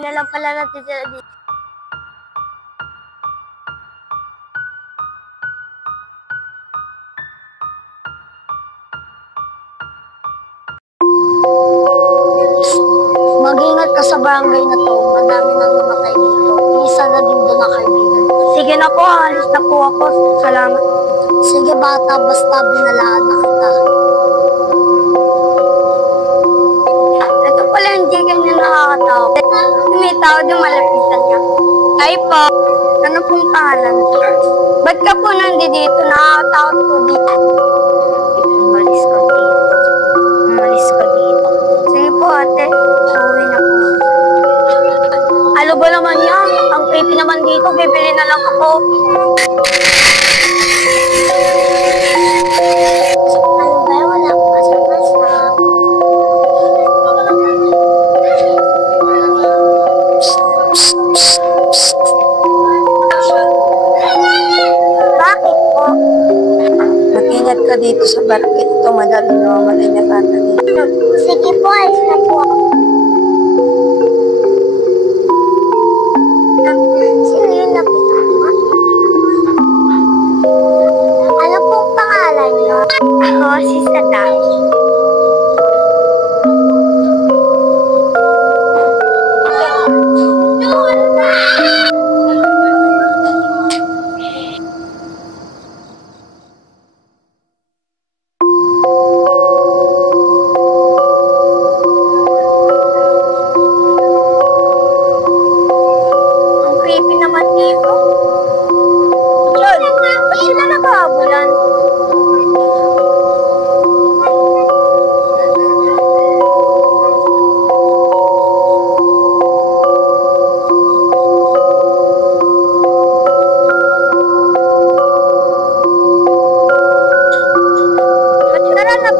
Yun na lang pala natitira dito. Mag-ingat ka sa barangay na to. Madami nang namatay dito. Isa na din doon ang kaibigan. Sige na po, alis na po ako. Salamat. Sige bata, basta binalaan na kita. Ito pala hindi ganyan nakakatawa. May tao din malapitan niya. Ay po, ano pong pangalan? Ba't ka po nandito? Nakakatakot po dito. Umalis ka dito. Umalis ka dito. Sige po ate, uuwi na po. Ano ba naman yan? Ang creepy naman dito, bibili na lang ako. Ano ba? Wala ko basa-basa. Bakit po? Mag-ingat ka dito sa barangay ito. Madami namamatay na bata dito. Sige po, alis na po ako. Sino yun napitan mo? Ano pong pangalan niyo? Ako, si Sada. Ang creepy naman dito. John, ba't sila naghahabulan? Tara na,